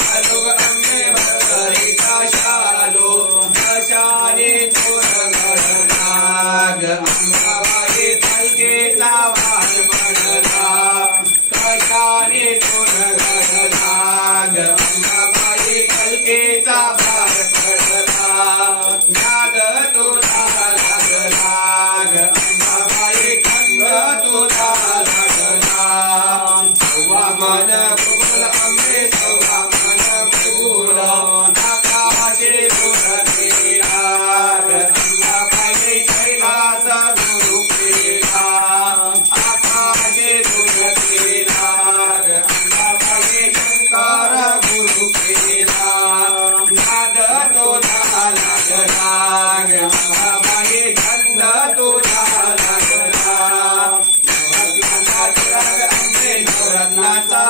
शालू अंबे भरभरीचा शालू कशाने नाग अंबाबाई कलकेचा वार पडला कशाने नाग अंबाबाई कलकेचा वार पडला नाग तुझा लागला ग अंबाबाई खंड तुझा लागला सव्वा मन फुल अंबे सव्वा मन फुल आकाशे फुलतेला अंबाबाई कैलास गुरु केला आकाशे फुलतेला अंबाबाई शंकर गुरु केला नाद तुझा लागला ग अंबाबाई छंद तुझा लागला अंबे नवरत्नाचा